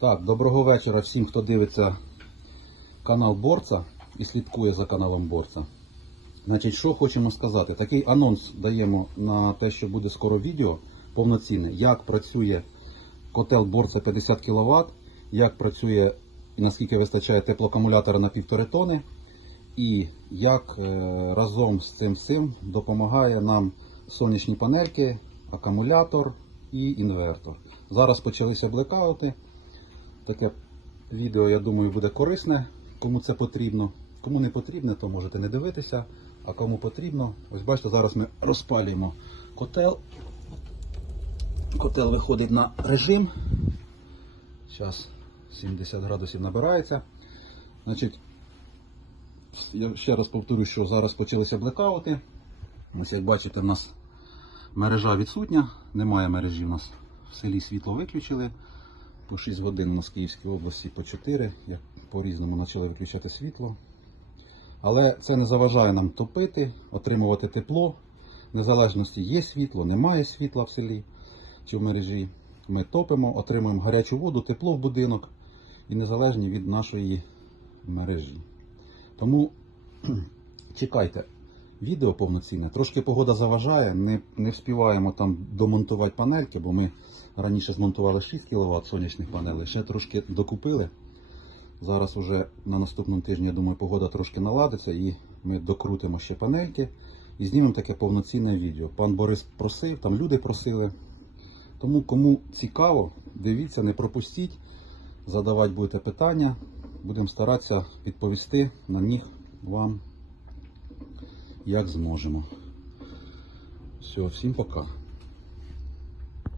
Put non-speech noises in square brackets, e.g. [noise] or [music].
Так, доброго вечора всім, хто дивиться канал Борца і слідкує за каналом Борца. Значить, що хочемо сказати? Такий анонс даємо на те, що буде скоро відео повноцінне, як працює котел Борца 50 кВт, як працює і наскільки вистачає теплоакумулятора на півтори тони, і як е, разом з цим всім допомагає нам сонячні панельки, акумулятор і інвертор. Зараз почалися блекаути. Таке відео, я думаю, буде корисне, кому це потрібно. Кому не потрібно, то можете не дивитися. А кому потрібно, ось бачите, зараз ми розпалюємо котел. Котел виходить на режим. Зараз 70 градусів набирається. Значить, я ще раз повторю, що зараз почалися блекаути. Ось як бачите, в нас мережа відсутня, немає мережі у нас. В селі світло виключили. По 6 годин у нас в Київській області по 4, як по-різному почали виключати світло. Але це не заважає нам топити, отримувати тепло. Незалежності є світло, немає світла в селі чи в мережі. Ми топимо, отримуємо гарячу воду, тепло в будинок і незалежні від нашої мережі. Тому [clears throat] чекайте відео повноцінне. Трошки погода заважає, не, не вспіваємо там домонтувати панельки, бо ми раніше змонтували 6 кВт сонячних панелей, ще трошки докупили. Зараз уже на наступному тижні, я думаю, погода трошки наладиться і ми докрутимо ще панельки і знімемо таке повноцінне відео. Пан Борис просив, там люди просили. Тому кому цікаво, дивіться, не пропустіть, задавати будете питання. Будемо старатися відповісти на них вам як зможемо. Все, всім пока.